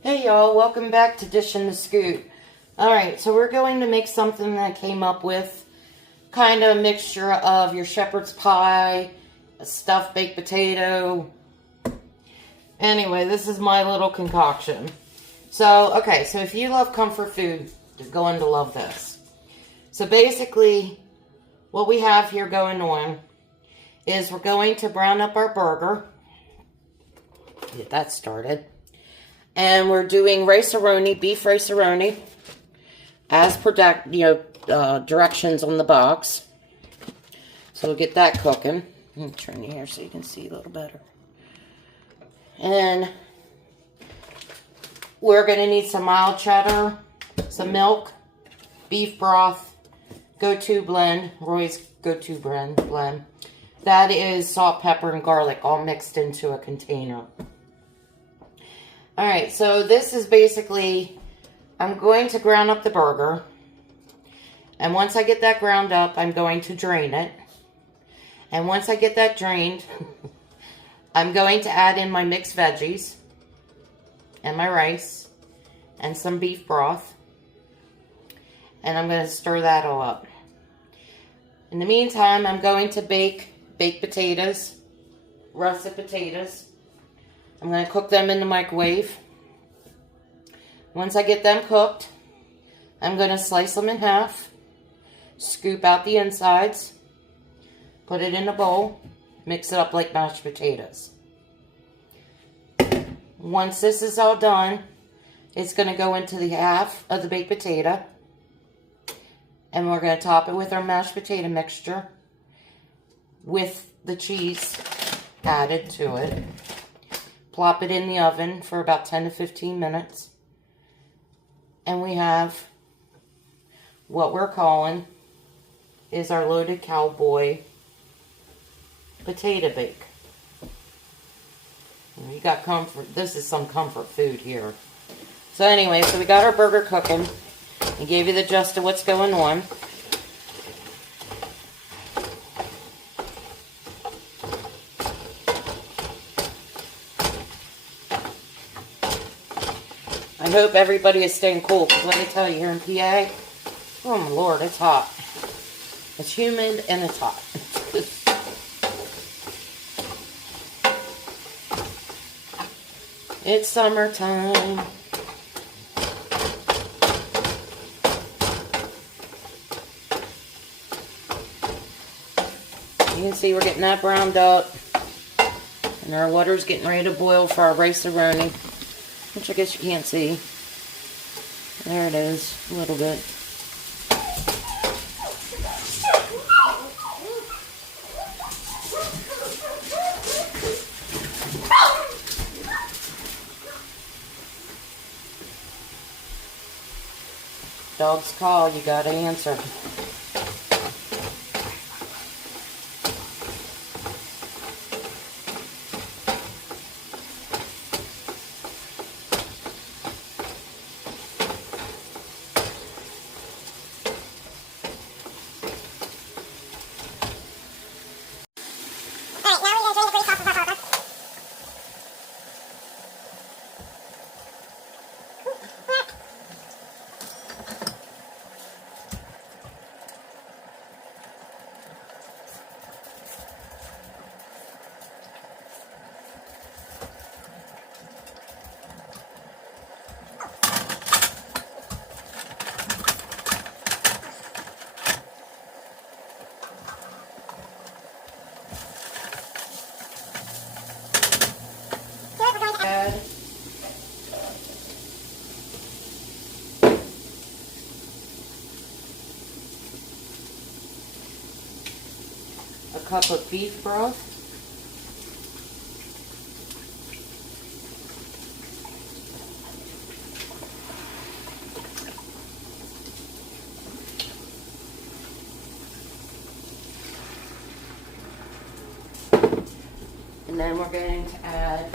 Hey y'all, welcome back to Dish and the Scoot. Alright, so we're going to make something that I came up with. Kind of a mixture of your shepherd's pie, a stuffed baked potato. Anyway, this is my little concoction. So, okay, so if you love comfort food, you're going to love this. So basically, what we have here going on is we're going to brown up our burger. Get that started. And we're doing rice-a-roni, beef rice-a-roni, as per directions on the box. So we'll get that cooking. Let me turn you here so you can see a little better. And we're going to need some mild cheddar, some milk, beef broth, go-to blend, Roy's go-to blend. That is salt, pepper, and garlic all mixed into a container. Alright, so this is basically, I'm going to ground up the burger. And once I get that ground up, I'm going to drain it. And once I get that drained, I'm going to add in my mixed veggies and my rice and some beef broth. And I'm going to stir that all up. In the meantime, I'm going to bake baked potatoes, russet potatoes. I'm going to cook them in the microwave. Once I get them cooked, I'm going to slice them in half, scoop out the insides, put it in a bowl, mix it up like mashed potatoes. Once this is all done, it's going to go into the half of the baked potato, and we're going to top it with our mashed potato mixture with the cheese added to it. Plop it in the oven for about 10 to 15 minutes. And we have what we're calling is our Loaded Cowboy Potato Bake. You got comfort. This is some comfort food here. So anyway, so we got our burger cooking. I gave you the gist of what's going on. I hope everybody is staying cool, because let me tell you, here in PA, oh my Lord, it's hot. It's humid and it's hot. It's summertime. You can see we're getting that browned up. And our water's getting ready to boil for our rice-a-roni. Which I guess you can't see. There it is, a little bit. Dog's call, you gotta answer. Add a cup of beef broth, and then we're going to add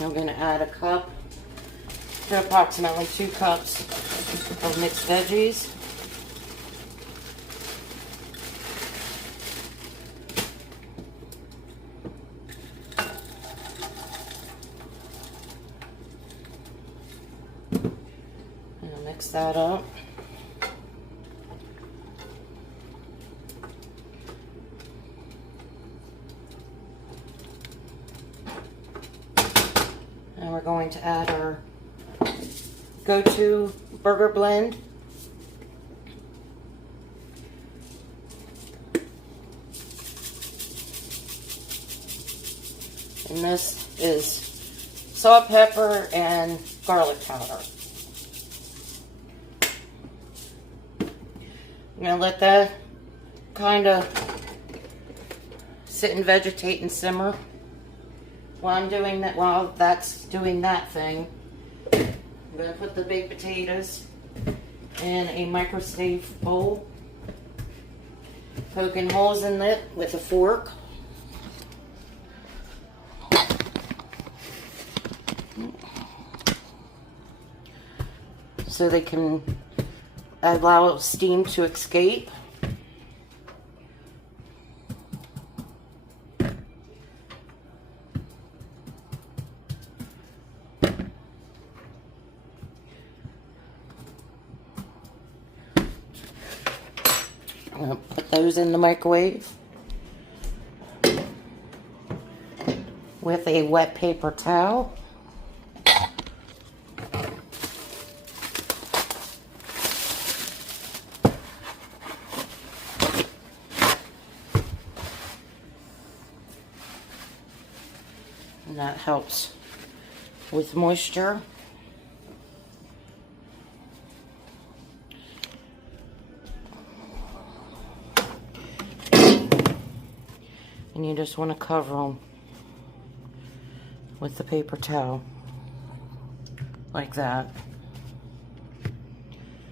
I'm going to add a cup to approximately 2 cups of mixed veggies. mix that up. And we're going to add our go-to burger blend. And this is salt, pepper, and garlic powder. I'm going to let that kind of sit and vegetate and simmer while I'm doing that, while that's doing that thing. I'm going to put the baked potatoes in a microwave bowl, poking holes in it with a fork. So they can allow steam to escape. I'm going to put those in the microwave with a wet paper towel. And that helps with moisture. And you just want to cover them with the paper towel, like that.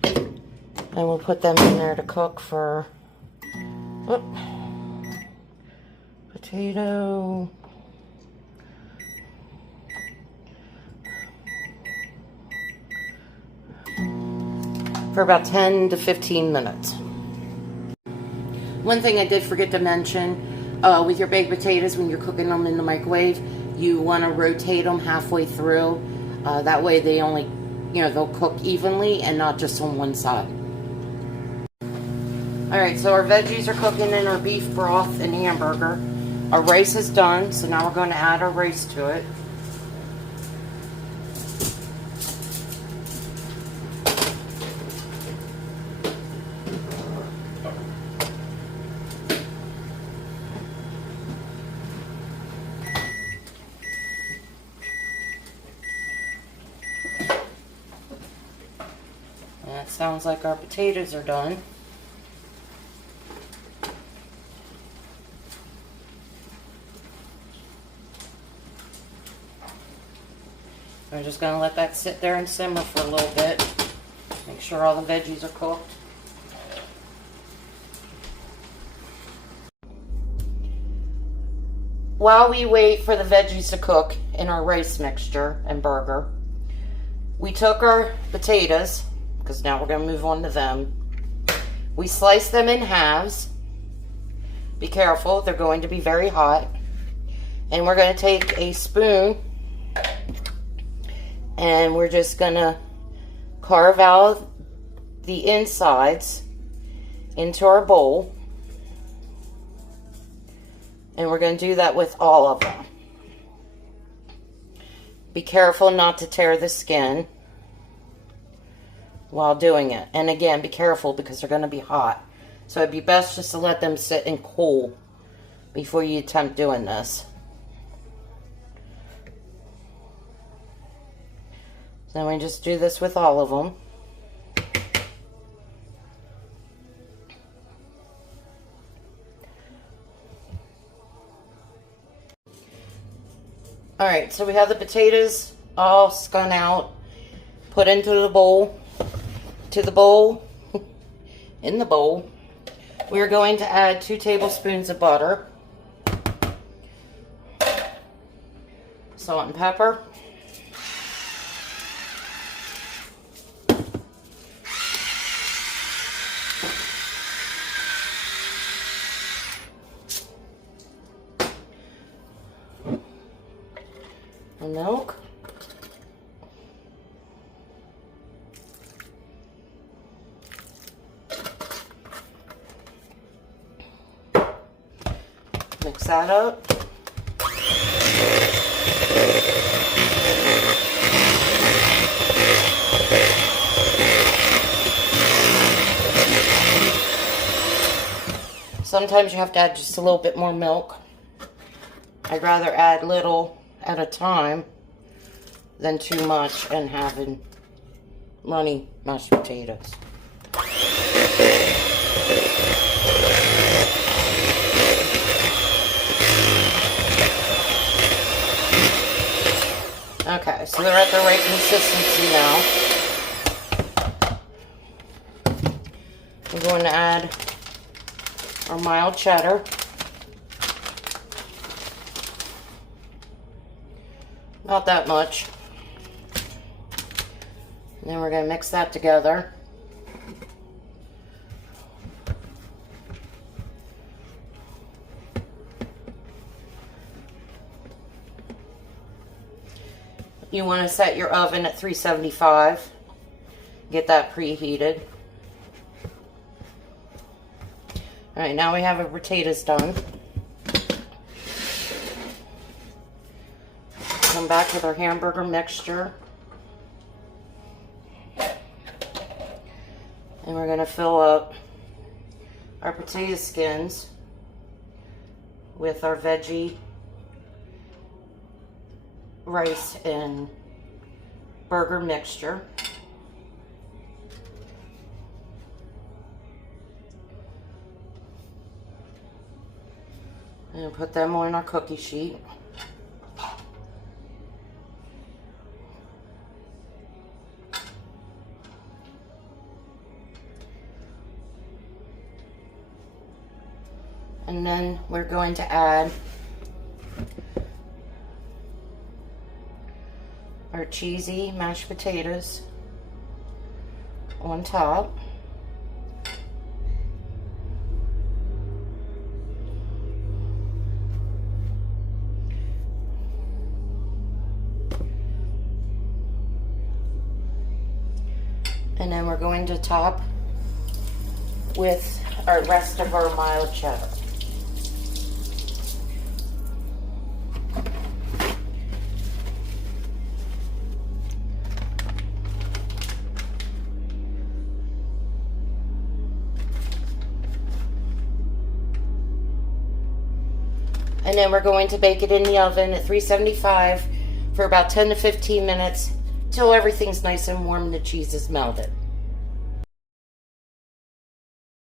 And we'll put them in there to cook for potato. For about 10 to 15 minutes. One thing I did forget to mention, with your baked potatoes, when you're cooking them in the microwave, you want to rotate them halfway through. That way they only, they'll cook evenly and not just on one side. Alright, so our veggies are cooking in our beef broth and hamburger. Our rice is done, so now we're going to add our rice to it. That sounds like our potatoes are done. I'm just going to let that sit there and simmer for a little bit. Make sure all the veggies are cooked. While we wait for the veggies to cook in our rice mixture and burger, we took our potatoes, because now we're going to move on to them. We sliced them in halves. Be careful, they're going to be very hot. And we're going to take a spoon and we're just going to carve out the insides into our bowl. And we're going to do that with all of them. Be careful not to tear the skin while doing it. And again, be careful because they're going to be hot. So it'd be best just to let them sit and cool before you attempt doing this. So then we just do this with all of them. Alright, so we have the potatoes all scun out, put into the bowl. In the bowl, we're going to add 2 tablespoons of butter, salt and pepper, and milk, Mix that up. Sometimes you have to add just a little bit more milk. I'd rather add little at a time than too much and having runny mashed potatoes. Okay, so they're at the right consistency now. We're going to add our mild cheddar. Not that much. And then we're going to mix that together. You want to set your oven at 375. Get that preheated. Alright, now we have our potatoes done. Come back with our hamburger mixture. And we're going to fill up our potato skins with our veggie rice and burger mixture. And put them on our cookie sheet. And then we're going to add our cheesy mashed potatoes on top. And then we're going to top with our rest of our mild cheddar. And then we're going to bake it in the oven at 375 for about 10 to 15 minutes till everything's nice and warm and the cheese is melted.